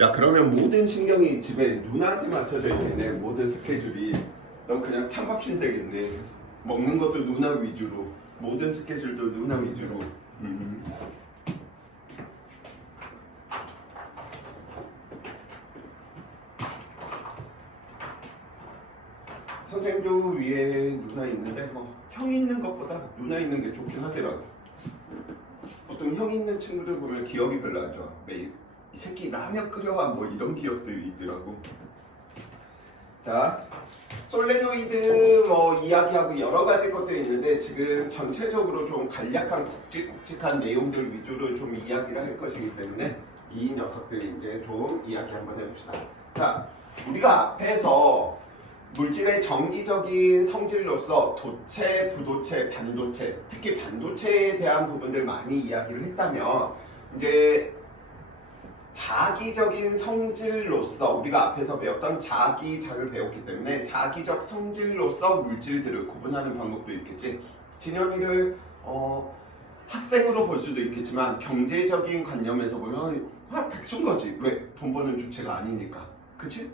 야, 그러면 모든 신경이 집에 누나한테 맞춰져 있겠네. 모든 스케줄이. 넌 그냥 찬밥 신세겠네. 먹는 것도 누나 위주로, 모든 스케줄도 누나 위주로. 선생님도 위에 누나 있는데 형 있는 것보다 누나 있는 게 좋긴 하더라고. 보통 형 있는 친구들 보면 기억이 별로 안 좋아. 매일 이 새끼 라면 끓여와 뭐 이런 기억들이 있더라고. 자, 솔레노이드 뭐 이야기하고 여러 가지 것들이 있는데 지금 전체적으로 좀 간략한 굵직굵직한 내용들 위주로 좀 이야기를 할 것이기 때문에 이 녀석들이 이제 좀 이야기 한번 해봅시다. 자, 우리가 앞에서 물질의 정기적인 성질로서 도체, 부도체, 반도체, 특히 반도체에 대한 부분들 많이 이야기를 했다면 이제 자기적인 성질로서 우리가 앞에서 배웠던 자기장을 배웠기 때문에 자기적 성질로서 물질들을 구분하는 방법도 있겠지. 진현이를 학생으로 볼 수도 있겠지만 경제적인 관념에서 보면 그냥 백수인 거지. 왜? 돈 버는 주체가 아니니까. 그치?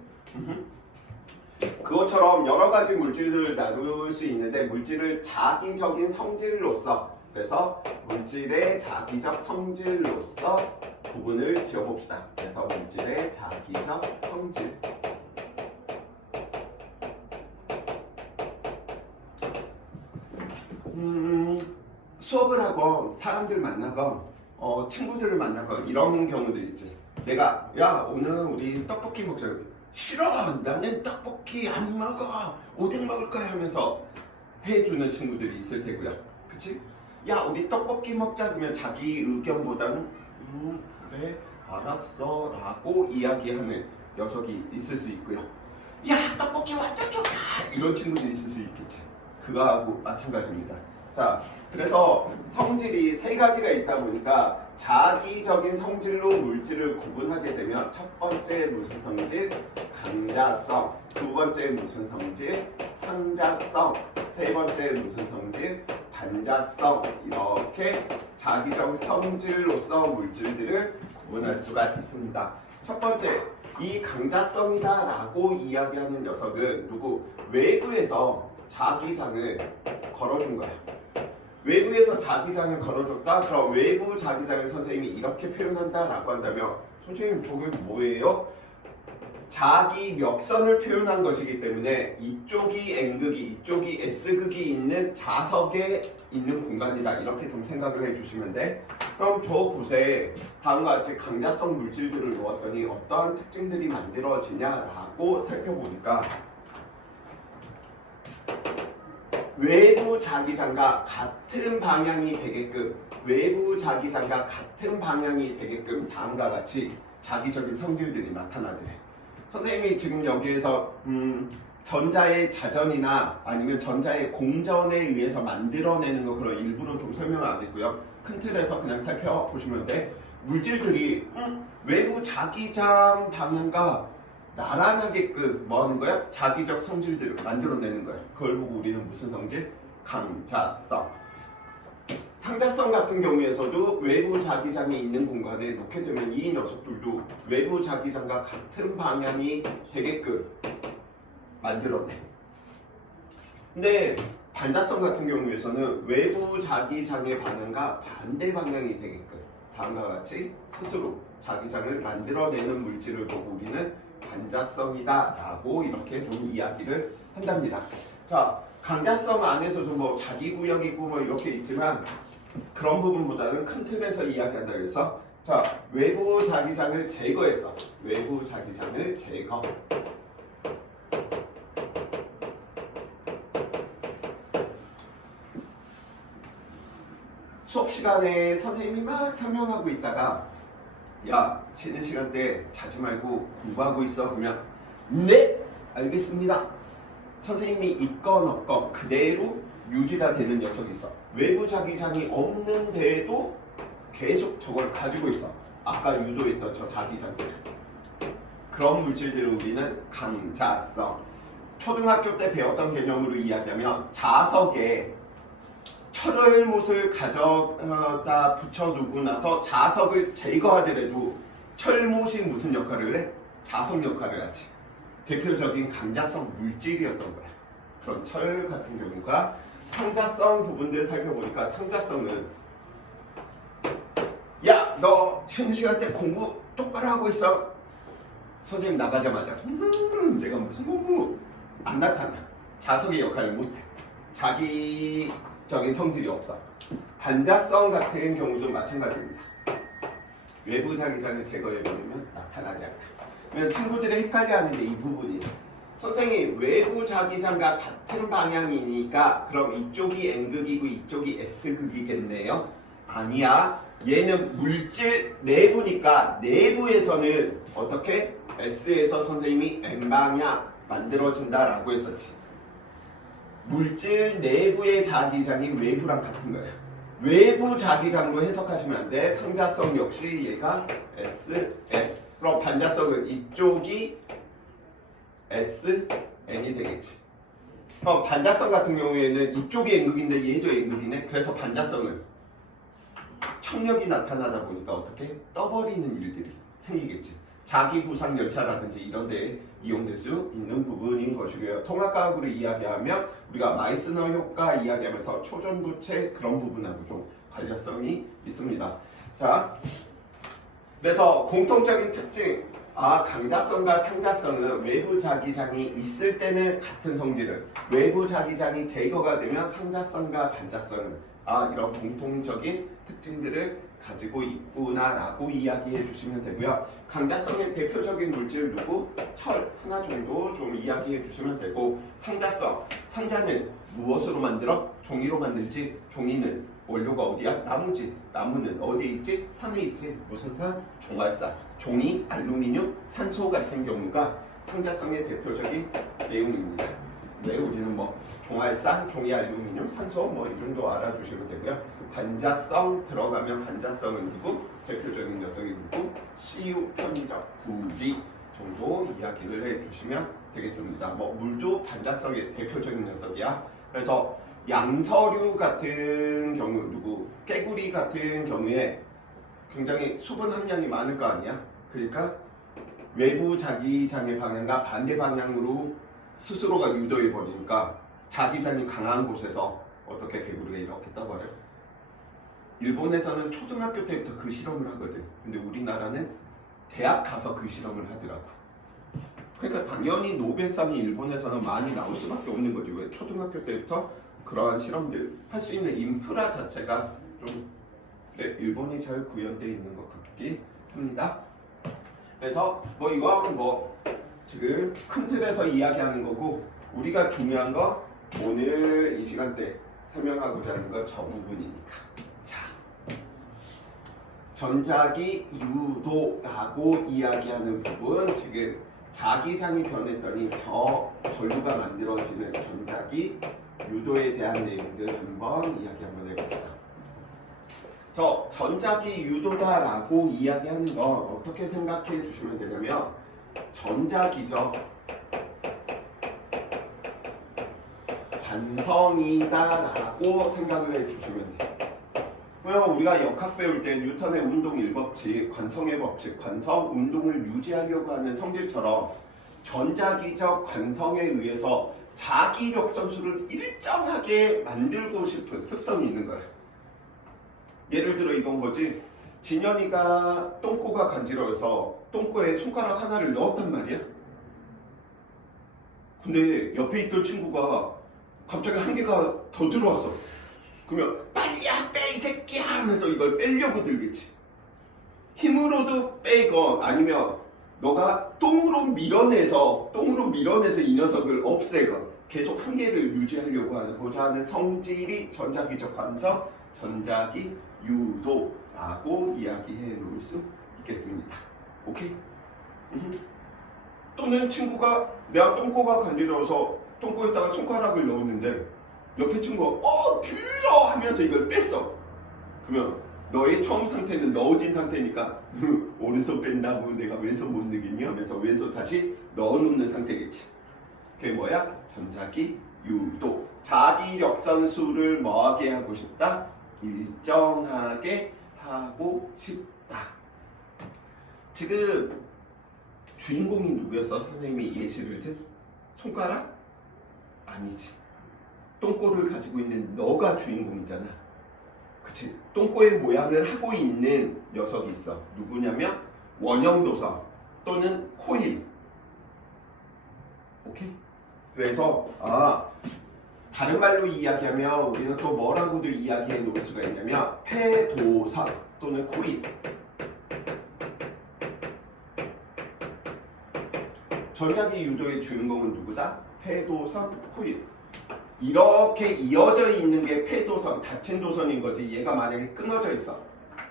그것처럼 여러 가지 물질들을 나눌 수 있는데 물질을 자기적인 성질로서, 그래서 물질의 자기적 성질로서 구분을 지어봅시다. 그래서 물질의 자기적 성질. 수업을 하건 사람들 만나건 친구들을 만나건 이런 경우도 있지. 내가 야 오늘 우리 떡볶이 먹자. 싫어, 나는 떡볶이 안 먹어, 오뎅 먹을 거야 하면서 해주는 친구들이 있을 테고요. 그치? 야 우리 떡볶이 먹자 그러면 자기 의견보다는 그래 알았어 라고 이야기하는 녀석이 있을 수 있고요. 야 떡볶이 완전 좋다 이런 친구들이 있을 수 있겠지. 그거하고 마찬가지입니다. 자, 그래서 성질이 세 가지가 있다 보니까 자기적인 성질로 물질을 구분하게 되면 첫 번째 무슨 성질? 강자성. 두 번째 무슨 성질? 상자성. 세 번째 무슨 성질? 반자성. 이렇게 자기적 성질로서 물질들을 구분할 수가 있습니다. 첫 번째, 이 강자성이다 라고 이야기하는 녀석은 누구? 외부에서 자기장을 걸어준 거야. 외부에서 자기장을 걸어줬다? 그럼 외부 자기장을 선생님이 이렇게 표현한다 라고 한다면 선생님 저게 뭐예요? 자기 멱선을 표현한 것이기 때문에 이쪽이 N극이 이쪽이 S극이 있는 자석에 있는 공간이다 이렇게 좀 생각을 해주시면 돼. 그럼 저 곳에 다음과 같이 강자성 물질들을 놓았더니 어떠한 특징들이 만들어지냐라고 살펴보니까 외부 자기장과 같은 방향이 되게끔 다음과 같이 자기적인 성질들이 나타나더래. 선생님이 지금 여기에서 전자의 자전이나 아니면 전자의 공전에 의해서 만들어내는 거 그런 일부러 좀 설명을 안 했고요. 큰 틀에서 그냥 살펴보시면 돼. 물질들이 외부 자기장 방향과 나란하게끔 뭐 하는 거야? 자기적 성질들을 만들어내는 거야. 그걸 보고 우리는 무슨 성질? 강자성. 상자성 같은 경우에서도 외부 자기장이 있는 공간에 놓게 되면 이 녀석들도 외부 자기장과 같은 방향이 되게끔 만들어내. 근데 반자성 같은 경우에서는 외부 자기장의 방향과 반대 방향이 되게끔 다음과 같이 스스로 자기장을 만들어내는 물질을 보고 우리는 반자성이다 라고 이렇게 좀 이야기를 한답니다. 자, 강자성 안에서도 뭐 자기구역 있고 뭐 이렇게 있지만 그런 부분보다는 큰 틀에서 이야기한다 그래서 자, 외부 자기장을 제거했어. 외부 자기장을 제거. 수업 시간에 선생님이 막 설명하고 있다가 야, 쉬는 시간 때 자지 말고 공부하고 있어. 그러면 네, 알겠습니다. 선생님이 있건 없건 그대로 유지가 되는 녀석이 있어. 외부 자기장이 없는데도 계속 저걸 가지고 있어. 아까 유도했던 저 자기장들. 그런 물질들을 우리는 강자성. 초등학교 때 배웠던 개념으로 이야기하면 자석에 철을못을 가져다 붙여두고 나서 자석을 제거하더라도 철못이 무슨 역할을 해? 자석 역할을 하지. 대표적인 강자성 물질이었던 거야. 그런 철 같은 경우가 상자성 부분들 살펴보니까 상자성은 야, 너 쉬는 시간 때 공부 똑바로 하고 있어. 선생님 나가자마자 내가 무슨 공부 안 나타나. 자석의 역할을 못해. 자기적인 성질이 없어. 반자성 같은 경우도 마찬가지입니다. 외부 자기장을 제거해버리면 나타나지 않아. 그러면 친구들이 헷갈려하는 게 이 부분이에요. 선생님 외부 자기장과 같은 방향이니까 그럼 이쪽이 N극이고 이쪽이 S극이겠네요? 아니야. 얘는 물질 내부니까 내부에서는 어떻게? S에서 선생님이 N방향 만들어진다라고 했었지. 물질 내부의 자기장이 외부랑 같은 거야. 외부 자기장로 해석하시면 안 돼. 상자성 역시 얘가 S, N. 그럼 반자성은 이쪽이 S, N이 되겠지. 반자성 같은 경우에는 이쪽이 N극인데 얘도 N극이네. 그래서 반자성은 청력이 나타나다 보니까 어떻게? 떠버리는 일들이 생기겠지. 자기 부상 열차라든지 이런 데 이용될 수 있는 부분인 것이고요. 통합과학으로 이야기하면 우리가 마이스너 효과 이야기하면서 초전도체 그런 부분하고 좀 관련성이 있습니다. 자, 그래서 공통적인 특징, 강자성과 상자성은 외부 자기장이 있을 때는 같은 성질을, 외부 자기장이 제거가 되면 상자성과 반자성은 이런 공통적인 특징들을 가지고 있구나라고 이야기해 주시면 되고요. 강자성의 대표적인 물질 누구? 철 하나 정도 좀 이야기해 주시면 되고, 상자성, 상자는 무엇으로 만들어? 종이로 만들지. 종이는 원료가 어디야? 나무지. 나무는 어디에 있지? 산에 있지. 무슨 산? 종알산. 종이, 알루미늄, 산소 같은 경우가 상자성의 대표적인 내용입니다. 네, 우리는 종알산, 종이, 알루미늄, 산소 이 정도 알아두시면 되고요. 반자성 들어가면 반자성은 누구? 대표적인 녀석이 누구? CU 편적 구리 정도 이야기를 해주시면 되겠습니다. 물도 반자성의 대표적인 녀석이야. 그래서 양서류 같은 경우 누구? 깨구리 같은 경우에 굉장히 수분 함량이 많을 거 아니야? 그러니까 외부 자기장의 방향과 반대 방향으로 스스로가 유도해 버리니까 자기장이 강한 곳에서 어떻게 개구리가 이렇게 떠버려? 일본에서는 초등학교 때부터 그 실험을 하거든. 근데 우리나라는 대학 가서 그 실험을 하더라고. 그러니까 당연히 노벨상이 일본에서는 많이 나올 수밖에 없는 거지. 왜? 초등학교 때부터 그러한 실험들 할 수 있는 인프라 자체가 좀 일본이 잘 구현되어 있는 것 같긴 합니다. 그래서 이건 지금 큰 틀에서 이야기하는 거고, 우리가 중요한 거 오늘 이 시간 때 설명하고자 하는 건 저 부분이니까. 자, 전자기 유도라고 이야기하는 부분, 지금 자기장이 변했더니 저 전류가 만들어지는 전자기 유도에 대한 내용들 한번 이야기 한번 해봅시다. 저 전자기 유도다라고 이야기하는 건 어떻게 생각해 주시면 되냐면, 전자기죠. 관성이다라고 생각을 해주시면 돼요. 그럼 우리가 역학 배울 때 뉴턴의 운동 1법칙, 관성의 법칙, 관성, 운동을 유지하려고 하는 성질처럼 전자기적 관성에 의해서 자기력 선수를 일정하게 만들고 싶은 습성이 있는 거야. 예를 들어 이건 거지. 진현이가 똥꼬가 간지러워서 똥꼬에 손가락 하나를 넣었단 말이야. 근데 옆에 있던 친구가 갑자기 한 개가 더 들어왔어. 그러면 빨리 빼 이 새끼야 하면서 이걸 빼려고 들겠지. 힘으로도 빼건 아니면 너가 똥으로 밀어내서 이 녀석을 없애건 계속 한 개를 유지하려고 하는 성질이 전자기적 관성, 전자기 유도라고 이야기해 놓을 수 있겠습니다. 오케이? 또는 친구가 내가 똥꼬가 간지러워서 똥꼬에다가 손가락을 넣었는데 옆에 친구가 들어 하면서 이걸 뺐어. 그러면 너의 처음 상태는 넣어진 상태니까 오른손 뺀다고 내가 왼손 못 넣겠니 하면서 왼손 다시 넣어놓는 상태겠지. 그게 뭐야? 전자기 유도. 자기력 선수를 뭐하게 하고 싶다? 일정하게 하고 싶다. 지금 주인공이 누구였어? 선생님이 예시를 든? 손가락? 아니지. 똥꼬를 가지고 있는 너가 주인공이잖아. 그치? 똥꼬의 모양을 하고 있는 녀석이 있어. 누구냐면 원형도서 또는 코일. 오케이? 그래서 다른 말로 이야기하면 우리는 또 뭐라고도 이야기해 놓을 수가 있냐면 폐도선 또는 코일. 전자기 유도의 주인공은 누구다? 폐도선, 코일. 이렇게 이어져 있는 게 폐도선, 닫힌 도선인 거지. 얘가 만약에 끊어져 있어.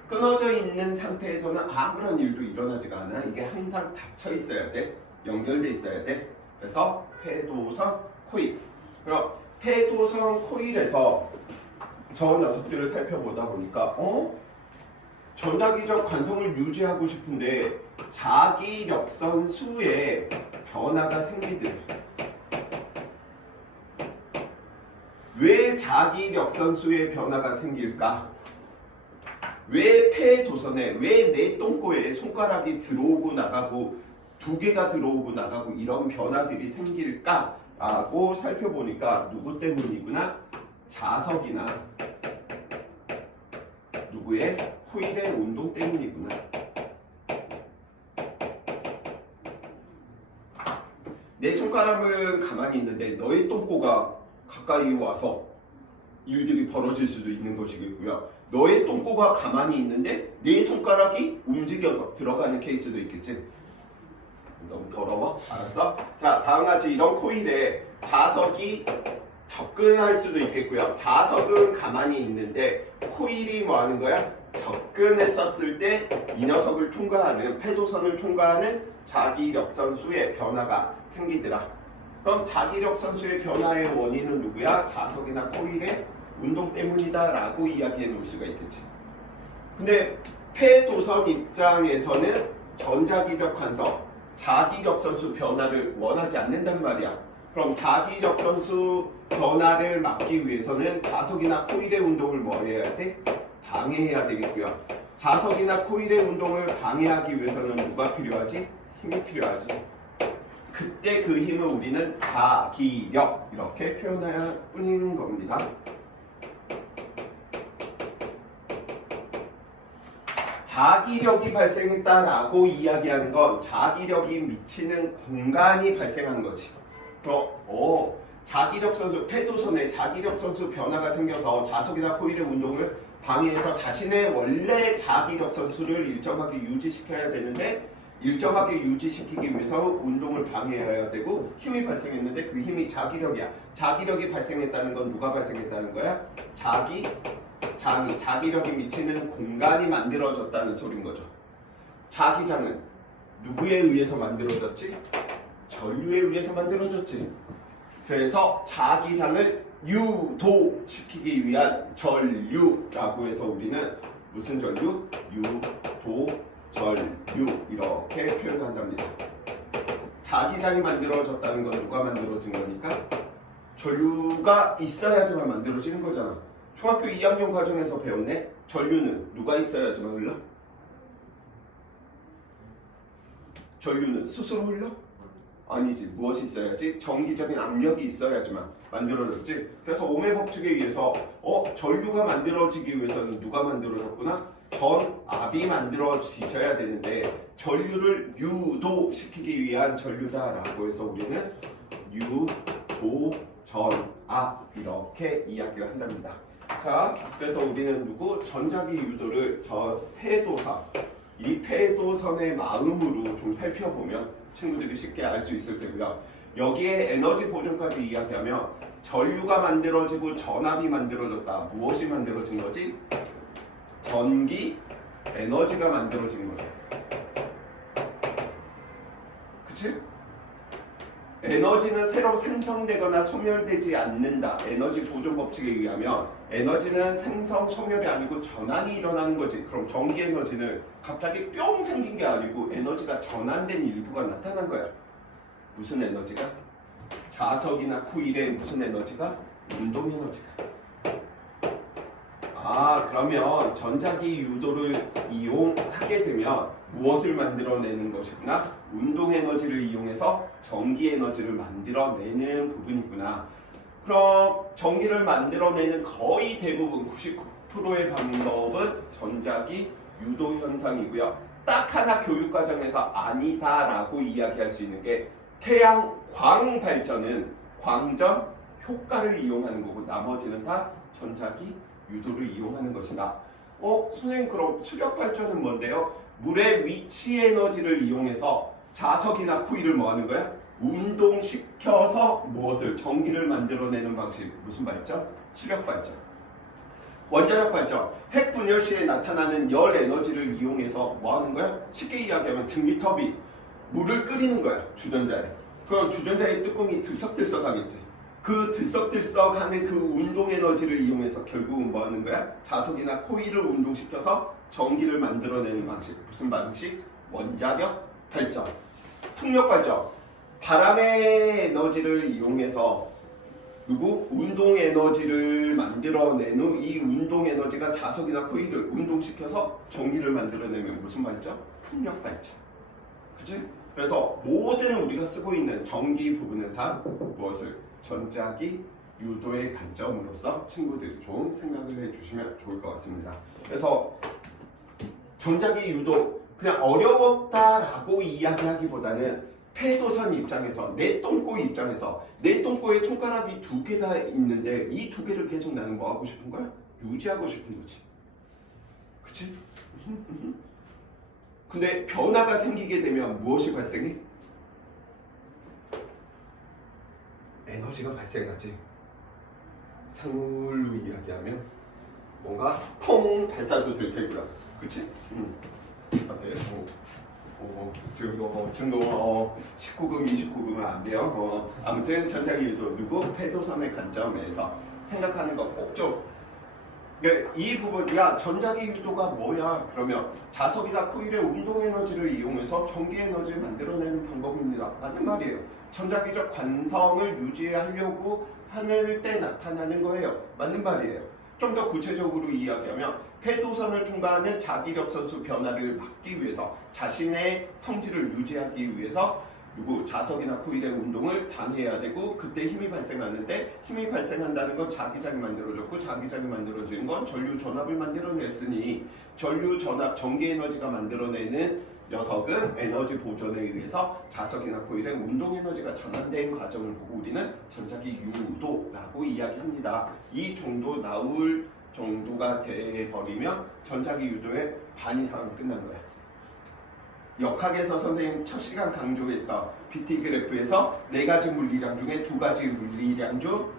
끊어져 있는 상태에서는 아무런 일도 일어나지가 않아. 이게 항상 닫혀 있어야 돼. 연결돼 있어야 돼. 그래서 폐도선, 코일. 그럼 폐도선, 코일에서 저 녀석들을 살펴보다 보니까 전자기적 관성을 유지하고 싶은데 자기력선 수에 변화가 생기더래. 왜 자기력선 수에 변화가 생길까? 왜 폐도선에, 왜 내 똥꼬에 손가락이 들어오고 나가고 두 개가 들어오고 나가고 이런 변화들이 생길까? 라고 살펴보니까 누구 때문이구나? 자석이나 누구의 코일의 운동 때문이구나. 내 손가락은 가만히 있는데 너의 똥꼬가 가까이 와서 일들이 벌어질 수도 있는 것이겠고요. 너의 똥꼬가 가만히 있는데 내 손가락이 움직여서 들어가는 케이스도 있겠지. 너무 더러워? 알았어? 자, 다음같이 이런 코일에 자석이 접근할 수도 있겠고요. 자석은 가만히 있는데 코일이 뭐 하는 거야? 접근했었을 때 이 녀석을 통과하는 폐도선을 통과하는 자기력선 수의 변화가 생기더라. 그럼 자기력선 수의 변화의 원인은 누구야? 자석이나 코일의 운동 때문이다 라고 이야기해 놓을 수가 있겠지. 근데 폐도선 입장에서는 전자기적 관성, 자기력선수 변화를 원하지 않는단 말이야. 그럼 자기력선수 변화를 막기 위해서는 자석이나 코일의 운동을 뭐 해야 돼? 방해해야 되겠고요. 자석이나 코일의 운동을 방해하기 위해서는 누가 필요하지? 힘이 필요하지. 그때 그 힘을 우리는 자기력 이렇게 표현할 뿐인 겁니다. 자기력이 발생했다라고 이야기하는 건 자기력이 미치는 공간이 발생한 거지. 자기력 선수, 폐도선에 자기력 선수 변화가 생겨서 자석이나 코일의 운동을 방해해서 자신의 원래 자기력 선수를 일정하게 유지시켜야 되는데 일정하게 유지시키기 위해서 운동을 방해해야 되고 힘이 발생했는데 그 힘이 자기력이야. 자기력이 발생했다는 건 누가 발생했다는 거야? 자기력이 미치는 공간이 만들어졌다는 소린 거죠. 자기장은 누구에 의해서 만들어졌지? 전류에 의해서 만들어졌지. 그래서 자기장을 유도시키기 위한 전류라고 해서 우리는 무슨 전류? 유도 전류 이렇게 표현한답니다. 자기장이 만들어졌다는 건 누가 만들어진 거니까? 전류가 있어야지만 만들어지는 거잖아. 중학교 2학년 과정에서 배웠네? 전류는 누가 있어야지만 흘러? 전류는 스스로 흘러? 아니지. 무엇이 있어야지? 정기적인 압력이 있어야지만 만들어졌지. 그래서 오음의 법칙에 의해서 전류가 만들어지기 위해서는 누가 만들어졌구나? 전압이 만들어지셔야 되는데 전류를 유도시키기 위한 전류다라고 해서 우리는 유도전압 이렇게 이야기를 한답니다. 자, 그래서 우리는 전자기 유도를 저 폐도선, 이 폐도선의 마음으로 좀 살펴보면 친구들이 쉽게 알 수 있을 테고요. 여기에 에너지 보존까지 이야기하면 전류가 만들어지고 전압이 만들어졌다. 무엇이 만들어진 거지? 전기, 에너지가 만들어진 거죠. 그치? 에너지는 새로 생성되거나 소멸되지 않는다. 에너지 보존 법칙에 의하면 에너지는 생성, 소멸이 아니고 전환이 일어나는 거지. 그럼 전기 에너지는 갑자기 뿅 생긴 게 아니고 에너지가 전환된 일부가 나타난 거야. 무슨 에너지가? 자석이나 코일의 무슨 에너지가? 운동 에너지가. 아, 그러면 전자기 유도를 이용하게 되면 무엇을 만들어내는 것이구나? 운동 에너지를 이용해서 전기 에너지를 만들어내는 부분이구나. 그럼 전기를 만들어내는 거의 대부분 99%의 방법은 전자기 유도 현상이고요. 딱 하나 교육과정에서 아니다라고 이야기할 수 있는 게 태양광 발전은 광전 효과를 이용하는 거고 나머지는 다 전자기 유도를 이용하는 것이다. 선생님 그럼 수력 발전은 뭔데요? 물의 위치 에너지를 이용해서 자석이나 코일을 뭐 하는 거야? 운동시켜서 무엇을? 전기를 만들어내는 방식. 무슨 발전? 수력 발전. 원자력 발전. 핵 분열 시에 나타나는 열 에너지를 이용해서 뭐 하는 거야? 쉽게 이야기하면 등기터비. 물을 끓이는 거야. 주전자에. 그럼 주전자의 뚜껑이 들썩들썩하겠지. 그 들썩들썩하는 그 운동 에너지를 이용해서 결국은 뭐 하는 거야? 자석이나 코일을 운동시켜서 전기를 만들어내는 방식. 무슨 방식? 원자력 발전. 풍력 발전. 바람의 에너지를 이용해서 운동 에너지를 만들어낸 후 이 운동 에너지가 자석이나 코일을 운동시켜서 전기를 만들어내면 무슨 발전? 풍력 발전. 그치? 그래서 모든 우리가 쓰고 있는 전기 부분은 다 무엇을? 전자기 유도의 관점으로서 친구들이 좀 생각을 해주시면 좋을 것 같습니다. 그래서 전자기 유도 그냥 어려웠다라고 이야기하기보다는 폐도선 입장에서 내 똥꼬 입장에서 내 똥꼬에 손가락이 두 개가 있는데 이 두 개를 계속 나는 뭐 하고 싶은 거야? 유지하고 싶은 거지. 그치? 근데 변화가 생기게 되면 무엇이 발생해? 에너지가 발생하지. 상물로 이야기하면 뭔가 통 발사도 될 테고요. 그치? 어때요? 증거 19금, 29금은 안 돼요. 아무튼 전자기 유도 누구? 폐도선의 관점에서 생각하는 거 꼭 좀. 이 부분, 야 전자기 유도가 뭐야? 그러면 자석이나 코일의 운동 에너지를 이용해서 전기 에너지를 만들어내는 방법입니다. 맞는 말이에요. 전자기적 관성을 유지하려고 하는 때 나타나는 거예요. 맞는 말이에요. 좀 더 구체적으로 이야기하면 폐도선을 통과하는 자기력 선수 변화를 막기 위해서 자신의 성질을 유지하기 위해서 자석이나 코일의 운동을 방해해야 되고 그때 힘이 발생하는데 힘이 발생한다는 건 자기장이 만들어졌고 자기장이 만들어지는 건 전류 전압을 만들어냈으니 전류 전압 전기 에너지가 만들어내는 녀석은 에너지 보존에 의해서 자석이나 코일의 운동 에너지가 전환된 과정을 보고 우리는 전자기 유도라고 이야기합니다. 이 정도 나올 정도가 돼버리면 전자기 유도의 반 이상은 끝난 거야. 역학에서 선생님 첫 시간 강조했던 BT 그래프에서 네 가지 물리량 중에 두 가지 물리량으로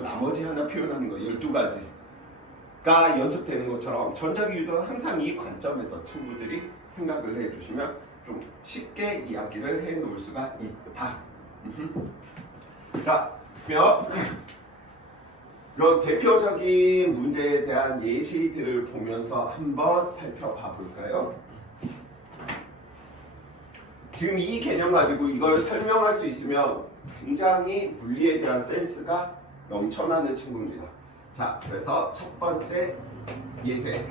나머지 하나 표현하는 거 12가지가 연습되는 것처럼 전자기 유도는 항상 이 관점에서 친구들이 생각을 해주시면 좀 쉽게 이야기를 해 놓을 수가 있다. 자, 그러면 이런 대표적인 문제에 대한 예시들을 보면서 한번 살펴봐 볼까요? 지금 이 개념 가지고 이걸 설명할 수 있으면 굉장히 물리에 대한 센스가 넘쳐나는 친구입니다. 자, 그래서 첫 번째 예시.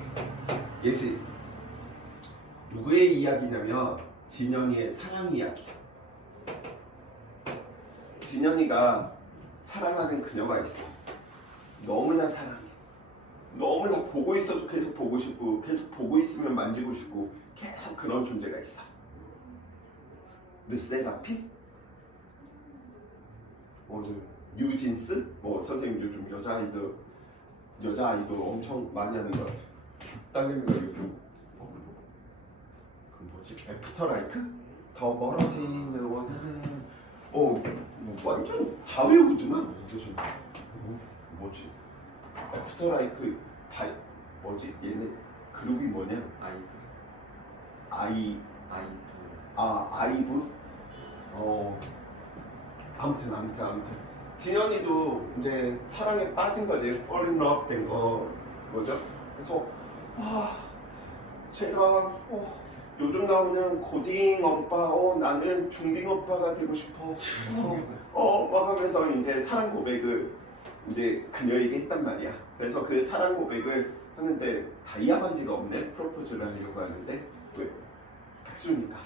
누구의 이야기냐면 진현이의 사랑 이야기. 진현이가 사랑하는 그녀가 있어. 너무나 사랑해. 너무나 보고 있어도 계속 보고 싶고 계속 보고 있으면 만지고 싶고 계속 그런 존재가 있어. 르세라핌? 뉴진스? 선생님 요즘 여자 아이돌 엄청 많이 하는 것 같아. 딸내미가 요즘 애프터라이크? 더 멀어지는 원하는 완전 다 외우더만 요즘. 애프터라이크 얘네 그룹이 뭐냐? 아이브. 아무튼 진현이도 이제 사랑에 빠진 거지. fall in love 된 거죠. 그래서 제가 요즘 나오는 고딩 오빠, 나는 중딩 오빠가 되고 싶어. 막 하면서 이제 사랑 고백을 이제 그녀에게 했단 말이야. 그래서 그 사랑 고백을 하는데 다이아 반지가 없네. 프로포즈를 하려고 하는데 왜? 백수니까.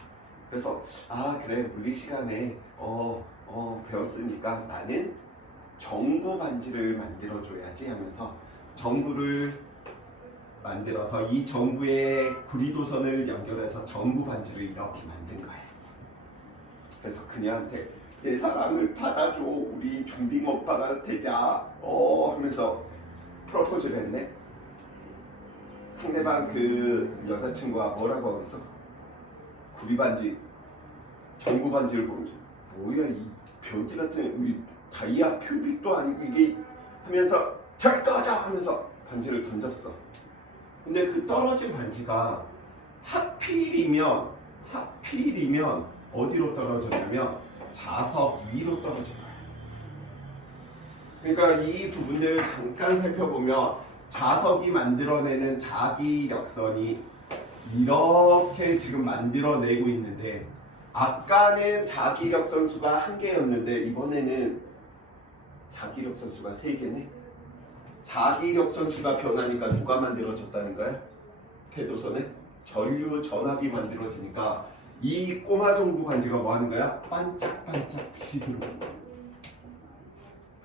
그래서 아 그래 물리 시간에 배웠으니까 나는 정구 반지를 만들어줘야지 하면서 정구를 만들어서 이 정구의 구리도선을 연결해서 정구 반지를 이렇게 만든 거예요. 그래서 그녀한테 내 사랑을 받아줘 우리 중딩 오빠가 되자 하면서 프로포즈를 했네. 상대방 그 여자친구가 뭐라고 하겠어? 구리 반지 정구 반지를 보면서 뭐야 이 변태 같은 우리 다이아 큐빅도 아니고 이게 하면서 절 꺼져 하면서 반지를 던졌어. 근데 그 떨어진 반지가 하필이면 어디로 떨어졌냐면 자석 위로 떨어진 거야. 그러니까 이 부분을 잠깐 살펴보면 자석이 만들어내는 자기력선이 이렇게 지금 만들어내고 있는데 아까는 자기력선 수가 1개였는데 이번에는 자기력선 수가 3개네. 자기력선 수가 변하니까 누가 만들어졌다는 거야? 폐도선에 전류 전압이 만들어지니까 이 꼬마 정구 반지가 뭐 하는 거야? 반짝반짝 빛이 들어오는 거야.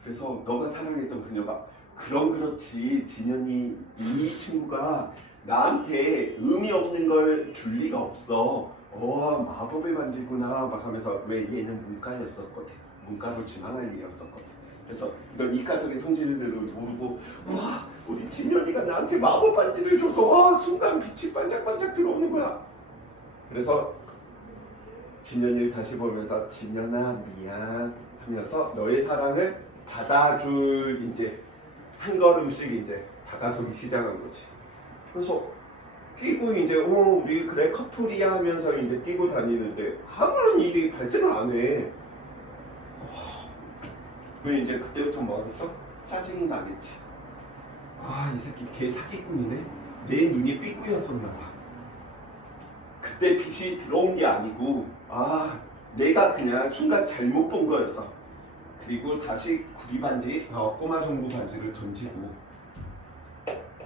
그래서 너가 사랑했던 그녀가 그렇지 진현이 이 친구가 나한테 의미 없는 걸 줄 리가 없어. 마법의 반지구나 막 하면서 왜 얘는 문과였었거든. 문과로 지망할 일이었었거든. 그래서 이걸 이과적인 성질을 모르고 와 우리 진현이가 나한테 마법 반지를 줘서 와 순간 빛이 반짝반짝 들어오는 거야. 그래서 진현이를 다시 보면서 진현아 미안 하면서 너의 사랑을 받아줄 이제 한 걸음씩 이제 다가서기 시작한 거지. 그래서 끼고 이제 우리 그래 커플이야 하면서 이제 끼고 다니는데 아무런 일이 발생을 안 해. 왜 이제 그때부터 뭐 하겠어? 짜증이 나겠지. 이 새끼 개 사기꾼이네. 내 눈이 삐꾸였었나 봐. 그때 빛이 들어온 게 아니고 내가 그냥 순간 잘못 본 거였어. 그리고 다시 구리 반지 꼬마 정구 반지를 던지고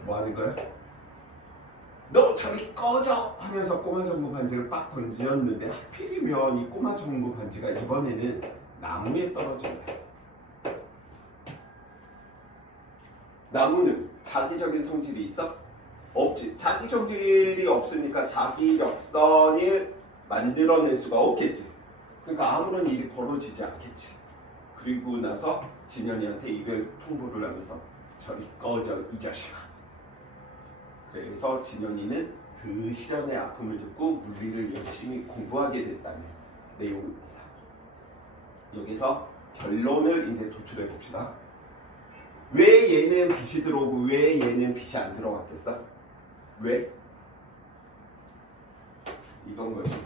뭐 하는 거야? 너 저리 꺼져 하면서 꼬마 정구 반지를 빡 던졌는데 하필이면 이 꼬마 정구 반지가 이번에는 나무에 떨어진 거야. 나무는 자기적인 성질이 있어? 없지. 자기 성질이 없으니까 자기 역선을 만들어낼 수가 없겠지. 그러니까 아무런 일이 벌어지지 않겠지. 그리고 나서 진현이한테 이별 통보를 하면서 저리 꺼져 이 자식아. 그래서 진현이는 그 시련의 아픔을 듣고 물리를 열심히 공부하게 됐다는 내용입니다. 여기서 결론을 이제 도출해 봅시다. 왜 얘는 빛이 들어오고 왜 얘는 빛이 안 들어갔겠어? 왜? 이건 거지.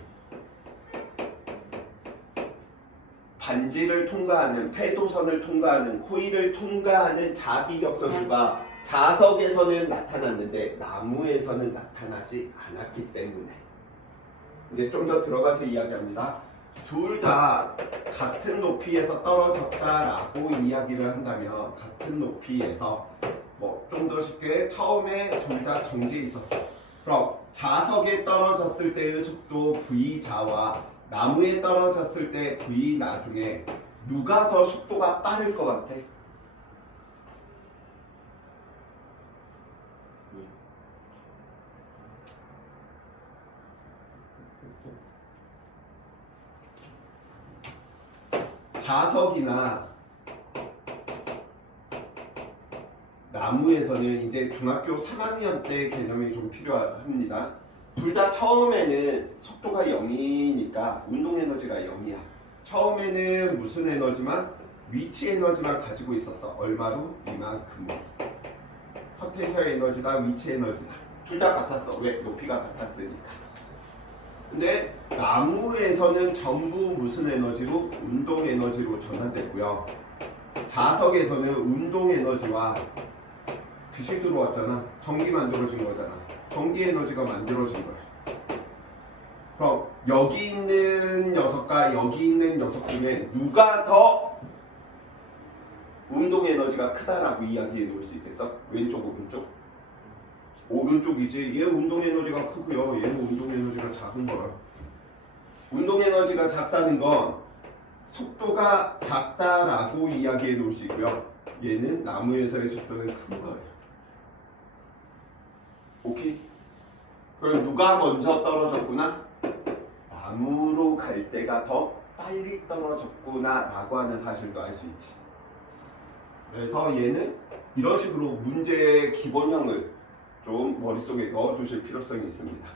반지를 통과하는 폐도선을 통과하는 코일을 통과하는 자기력선수가 자석에서는 나타났는데 나무에서는 나타나지 않았기 때문에 이제 좀 더 들어가서 이야기합니다. 둘 다 같은 높이에서 떨어졌다라고 이야기를 한다면 같은 높이에서 뭐 좀 더 쉽게 처음에 둘 다 정지해 있었어. 그럼 자석에 떨어졌을 때의 속도 V자와 나무에 떨어졌을 때 V 나중에 누가 더 속도가 빠를 것 같아? 자석이나 나무에서는 이제 중학교 3학년 때 개념이 좀 필요합니다. 둘 다 처음에는 속도가 0이니까 운동 에너지가 0이야. 처음에는 무슨 에너지만 위치 에너지만 가지고 있었어. 얼마로? 이만큼. 포텐셜 에너지다, 위치 에너지다. 둘 다 같았어. 왜? 높이가 같았으니까. 근데 나무에서는 전부 무슨 에너지로? 운동 에너지로 전환됐고요. 자석에서는 운동 에너지와 빛이 들어왔잖아. 전기 만들어진 거잖아. 전기 에너지가 만들어진 거야. 그럼 여기 있는 녀석과 여기 있는 녀석 중에 누가 더 운동 에너지가 크다라고 이야기해 놓을 수 있겠어? 왼쪽 오른쪽? 오른쪽이지. 얘 운동 에너지가 크고요. 얘는 운동 에너지가 작은 거라. 운동 에너지가 작다는 건 속도가 작다라고 이야기해 놓을 수 있고요. 얘는 나무에서의 속도는 큰 거예요. 오케이? 그럼 누가 먼저 떨어졌구나? 나무로 갈 때가 더 빨리 떨어졌구나 라고 하는 사실도 알 수 있지. 그래서 얘는 이런 식으로 문제의 기본형을 좀 머릿속에 넣어두실 필요성이 있습니다.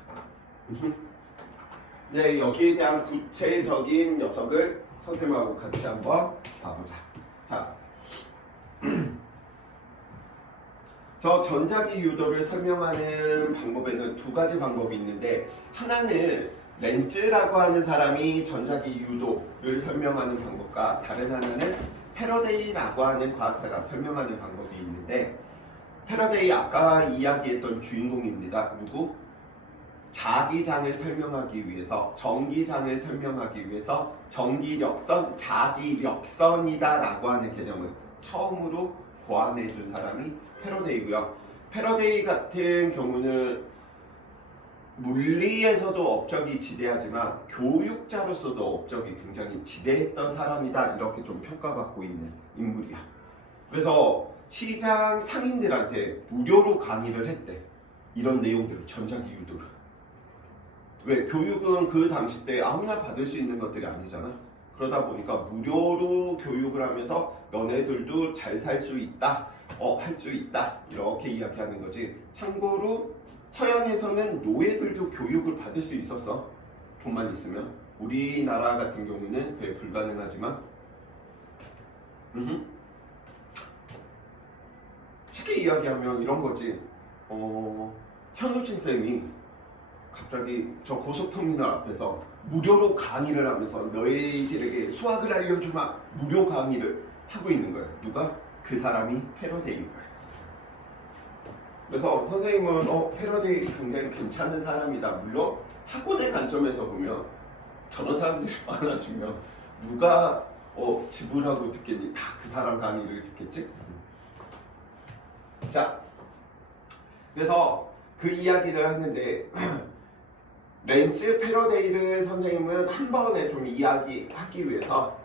네, 여기에 대한 구체적인 녀석을 선생님하고 같이 한번 봐보자. 자, 저 전자기 유도를 설명하는 방법에는 두 가지 방법이 있는데, 하나는 렌츠라고 하는 사람이 전자기 유도를 설명하는 방법과, 다른 하나는 패러데이라고 하는 과학자가 설명하는 방법이 있는데, 패러데이 아까 이야기했던 주인공입니다. 누구? 자기장을 설명하기 위해서, 전기장을 설명하기 위해서 전기력선, 자기력선이다 라고 하는 개념을 처음으로 고안해 준 사람이 패러데이고요. 패러데이 같은 경우는 물리에서도 업적이 지대하지만 교육자로서도 업적이 굉장히 지대했던 사람이다, 이렇게 좀 평가받고 있는 인물이야. 그래서 시장 상인들한테 무료로 강의를 했대. 이런 내용들을, 전자기 유도를. 왜? 교육은 그 당시 때 아무나 받을 수 있는 것들이 아니잖아. 그러다 보니까 무료로 교육을 하면서 너네들도 잘 살 수 있다, 할 수 있다, 이렇게 이야기하는 거지. 참고로 서양에서는 노예들도 교육을 받을 수 있었어, 돈만 있으면. 우리나라 같은 경우는 그게 불가능하지만, 쉽게 이야기하면 이런 거지. 현우진 쌤이 갑자기 저 고속터미널 앞에서 무료로 강의를 하면서 너희들에게 수학을 알려주마, 무료 강의를 하고 있는 거야. 누가? 그 사람이 패러데이인 거야. 그래서 선생님은 패러데이 굉장히 괜찮은 사람이다. 물론 학원의 관점에서 보면 저런 사람들이 많아지면 누가 지불하고 듣겠니? 다 그 사람 강의를 듣겠지? 자, 그래서 그 이야기를 하는데 렌츠, 패러데이를 선생님은 한 번에 좀 이야기하기 위해서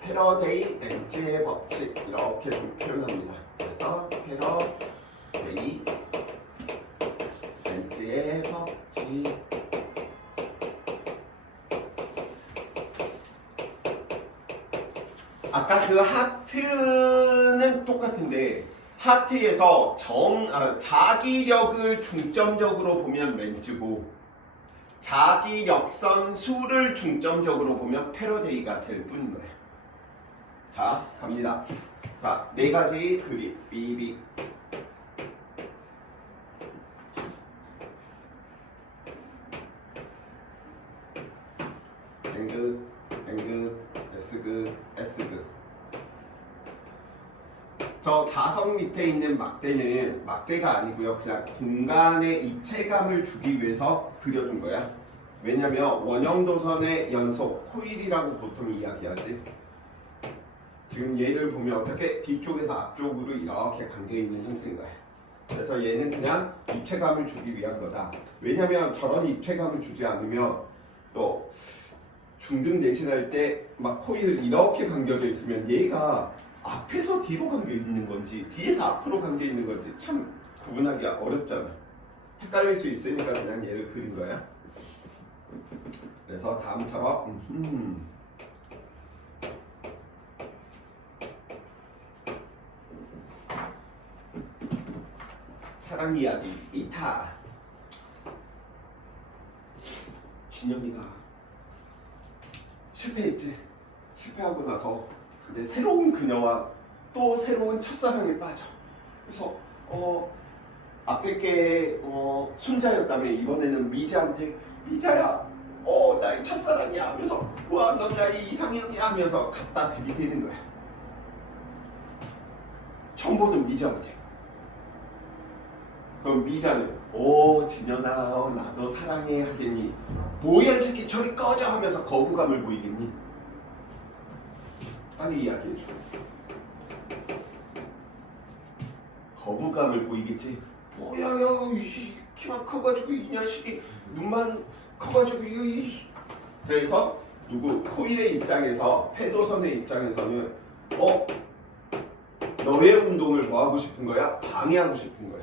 패러데이, 렌츠의 법칙, 이렇게 좀 표현합니다. 그래서 패러데이, 렌츠의 법칙. 아까 그 하트는 똑같은데, 하트에서 자기력을 중점적으로 보면 렌츠고, 자기력선 수를 중점적으로 보면 패러데이가 될 뿐인 거예요. 자, 갑니다. 자, 네 가지 그림. 삐삐. N극, N극, S극, S극. 저 자석 밑에 있는 막대는 막대가 아니고요. 그냥 공간의 입체감을 주기 위해서 그려둔 거야. 왜냐면 원형도선의 연속, 코일이라고 보통 이야기하지. 지금 얘를 보면 어떻게 뒤쪽에서 앞쪽으로 이렇게 감겨있는 형태인 거야. 그래서 얘는 그냥 입체감을 주기 위한 거다. 왜냐면 저런 입체감을 주지 않으면 또 중등 내신할 때 막 코일 이렇게 감겨져 있으면 얘가 앞에서 뒤로 감겨 있는 건지 뒤에서 앞으로 감겨 있는 건지 참 구분하기 어렵잖아. 헷갈릴 수 있으니까 그냥 얘를 그린 거야. 그래서 다음처럼 사랑 이야기 2타. 진영이가 실패했지. 실패하고 나서 근데 새로운 그녀와 또 새로운 첫사랑에 빠져. 그래서 앞에 게 순자였다면 이번에는 미자한테, 미자야, 나의 첫사랑이야 하면서, 와, 넌 나의 이상형이야 하면서 갖다 들이대는 거야. 처음 보는 미자한테. 그럼 미자는 진연아, 나도 사랑해 하겠니? 뭐야 이 새끼, 저리 꺼져 하면서 거부감을 보이겠니? 빨리 이야기해줘. 거부감을 보이겠지. 뭐야, 야, 키만 커가지고 이 녀석이 눈만 커가지고 그래서 누구 코일의 입장에서 페도선의 입장에서는 너의 운동을 뭐 하고 싶은 거야? 방해하고 싶은 거야.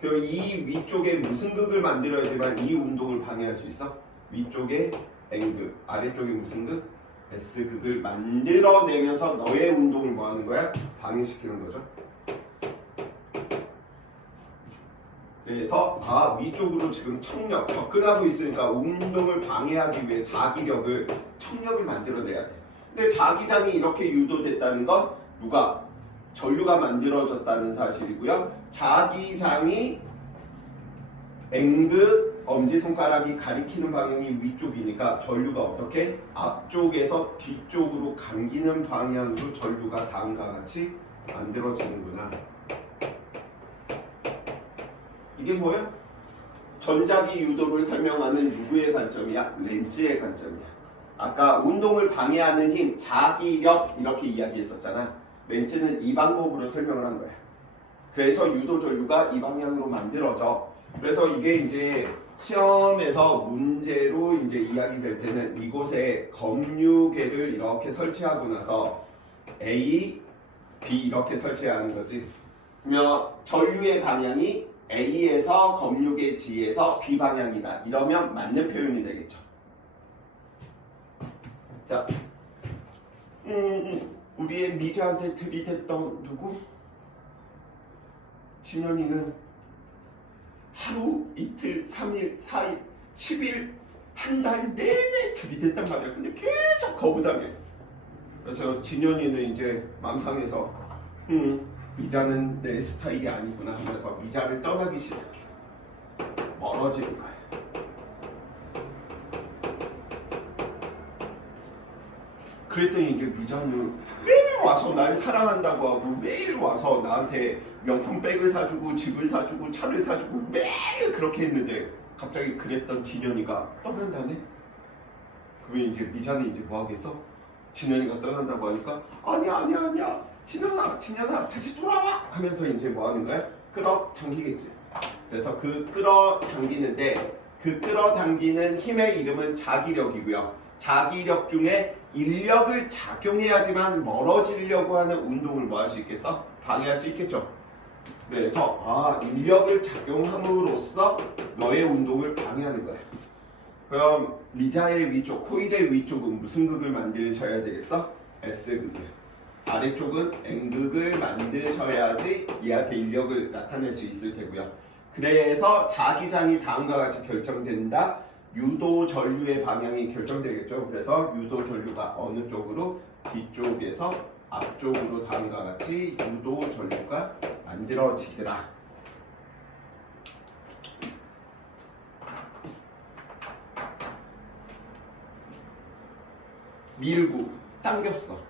그럼 이 위쪽에 무슨 극을 만들어야지만 이 운동을 방해할 수 있어? 위쪽에 N극, 아래쪽에 무슨 극? S극을 만들어내면서 너의 운동을 뭐 하는 거야? 방해시키는 거죠. 그래서 위쪽으로 지금 청력, 접근하고 있으니까 운동을 방해하기 위해 자기력을, 청력을 만들어내야 돼. 근데 자기장이 이렇게 유도됐다는 건 누가? 전류가 만들어졌다는 사실이고요. 자기장이 N극, 엄지손가락이 가리키는 방향이 위쪽이니까 전류가 어떻게? 앞쪽에서 뒤쪽으로 감기는 방향으로 전류가 다음과 같이 만들어지는구나. 이게 뭐야? 전자기 유도를 설명하는 누구의 관점이야? 렌즈의 관점이야. 아까 운동을 방해하는 힘, 자기력 이렇게 이야기했었잖아. 렌즈는 이 방법으로 설명을 한 거야. 그래서 유도 전류가 이 방향으로 만들어져. 그래서 이게 이제 시험에서 문제로 이제 이야기될 때는 이곳에 검유계를 이렇게 설치하고 나서 A, B 이렇게 설치해야 하는 거지. 그러면 전류의 방향이 A에서 검유계 G에서 B 방향이다. 이러면 맞는 표현이 되겠죠. 자, 우리의 미자한테 들이댔던 누구? 진현이는 하루, 이틀, 3일, 4일, 10일, 한 달 내내 들이댔단 말이야. 근데 계속 거부당해. 그래서 진현이는 이제 맘상에서 미자는 내 스타일이 아니구나 하면서 미자를 떠나기 시작해. 멀어지는 거야. 그랬더니 이제 미자는 매일 와서 날 사랑한다고 하고 매일 와서 나한테 명품 백을 사주고 집을 사주고 차를 사주고 매일 그렇게 했는데 갑자기 그랬던 진현이가 떠난다네? 그러면 이제 미자는 이제 뭐 하겠어? 진현이가 떠난다고 하니까 아니야 진현아 다시 돌아와 하면서 이제 뭐 하는 거야? 끌어당기겠지. 그래서 그 끌어당기는데 그 끌어당기는 힘의 이름은 자기력이고요. 자기력 중에 인력을 작용해야지만 멀어지려고 하는 운동을 뭐 할 수 있겠어? 방해할 수 있겠죠. 그래서 인력을 작용함으로써 너의 운동을 방해하는 거야. 그럼 미자의 위쪽, 코일의 위쪽은 무슨 극을 만드셔야 되겠어? S극을. 아래쪽은 N극을 만드셔야지 얘한테 인력을 나타낼 수 있을 테고요. 그래서 자기장이 다음과 같이 결정된다. 유도 전류의 방향이 결정되겠죠. 그래서 유도 전류가 어느 쪽으로? 뒤쪽에서 앞쪽으로 다음과 같이 유도 전류가 만들어지더라. 밀고 당겼어.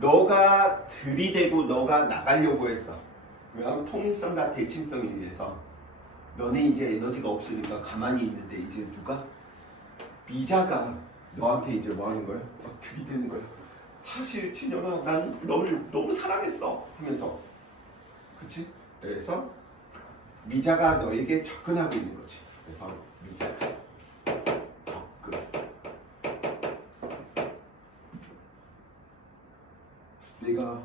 너가 들이대고 너가 나가려고 했어. 왜냐하면 통일성과 대칭성에 의해서 너네 이제 에너지가 없으니까 가만히 있는데 이제 누가? 미자가 너한테 이제 뭐 하는 거야? 막 들이대는 거야. 사실 진현아 난 너를 너무 사랑했어 하면서. 그치? 그래서 미자가 너에게 접근하고 있는 거지. 그래서 미자가 접근. 내가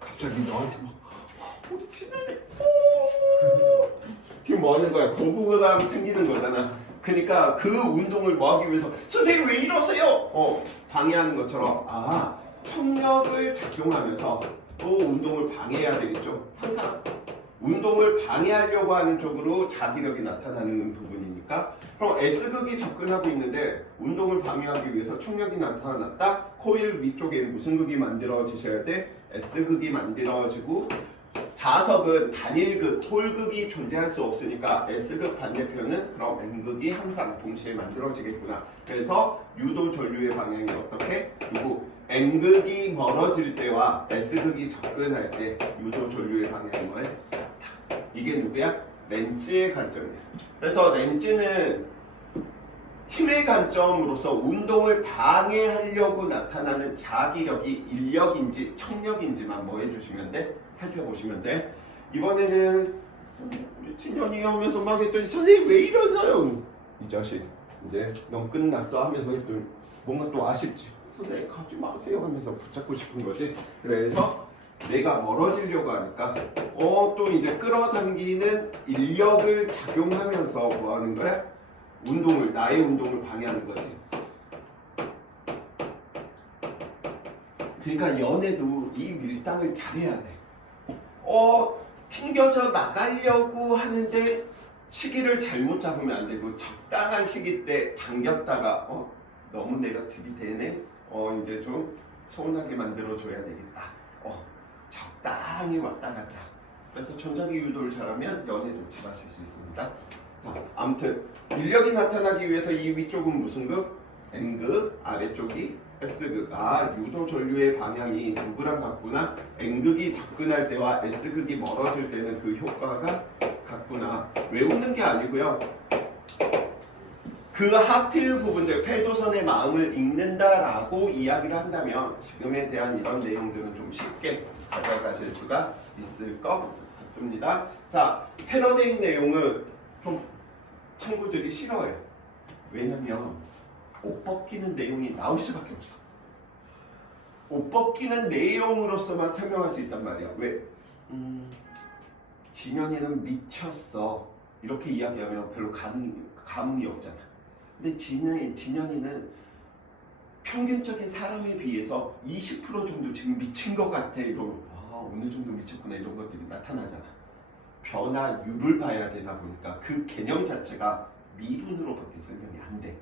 갑자기 너한테 막 우리 진현이 지금 뭐 하는 거야? 거부감 생기는 거잖아. 그러니까 그 운동을 뭐 하기 위해서 선생님 왜 이러세요? 방해하는 것처럼 청력을 작용하면서 또 운동을 방해해야 되겠죠. 항상 운동을 방해하려고 하는 쪽으로 자기력이 나타나는 부분이니까. 그럼 S극이 접근하고 있는데 운동을 방해하기 위해서 청력이 나타났다. 코일 위쪽에 무슨 극이 만들어지셔야 돼? S극이 만들어지고 자석은 단일극, 홀극이 존재할 수 없으니까 S극 반대편은 그럼 N극이 항상 동시에 만들어지겠구나. 그래서 유도 전류의 방향이 어떻게? N극이 멀어질 때와 S극이 접근할 때 유도 전류의 방향이 뭐예요? 같아. 이게 누구야? 렌즈의 관점이야. 그래서 렌즈는 힘의 관점으로서 운동을 방해하려고 나타나는 자기력이 인력인지 청력인지만 뭐 해주시면 돼? 살펴보시면 돼. 이번에는 우리 진현이 하면서 막 했더니 선생님 왜 이러세요? 이 자식 이제 넌 끝났어 하면서 했더니 뭔가 또 아쉽지. 선생님 가지 마세요 하면서 붙잡고 싶은 거지. 그래서 내가 멀어지려고 하니까 또 이제 끌어당기는 인력을 작용하면서 뭐 하는 거야? 나의 운동을 방해하는 거지. 그러니까 연애도 이 밀당을 잘해야 돼. 튕겨져 나가려고 하는데 시기를 잘못 잡으면 안 되고 적당한 시기 때 당겼다가 너무 내가 들이대네. 이제 좀 서운하게 만들어줘야 되겠다. 적당히 왔다 갔다. 그래서 전자기 유도를 잘하면 연애도 잘하실 수 있습니다. 자, 아무튼 인력이 나타나기 위해서 이 위쪽은 무슨 극? N극, 아래쪽이 S극. 유도 전류의 방향이 누구랑 같구나? N극이 접근할 때와 S극이 멀어질 때는 그 효과가 같구나. 외우는 게 아니고요. 그 하트 부분들, 페도선의 마음을 읽는다라고 이야기를 한다면 지금에 대한 이런 내용들은 좀 쉽게 가져가실 수가 있을 것 같습니다. 자, 패러데이 내용은 좀 친구들이 싫어해요. 왜냐면 옷 벗기는 내용이 나올 수밖에 없어. 옷 벗기는 내용으로서만 설명할 수 있단 말이야. 왜? 진현이는 미쳤어. 이렇게 이야기하면 별로 감흥이 없잖아. 근데 진현이는 평균적인 사람에 비해서 20% 정도 지금 미친 것 같아. 이러면 어느 정도 미쳤구나 이런 것들이 나타나잖아. 변화율을 봐야 되다 보니까 그 개념 자체가 미분으로밖에 설명이 안 돼.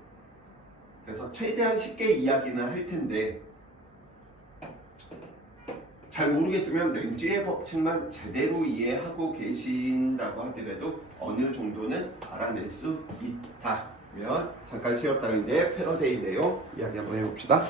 그래서 최대한 쉽게 이야기는 할 텐데 잘 모르겠으면 렌즈의 법칙만 제대로 이해하고 계신다고 하더라도 어느 정도는 알아낼 수 있다. 그러면 잠깐 쉬었다가 이제 패러데이 내용 이야기 한번 해봅시다.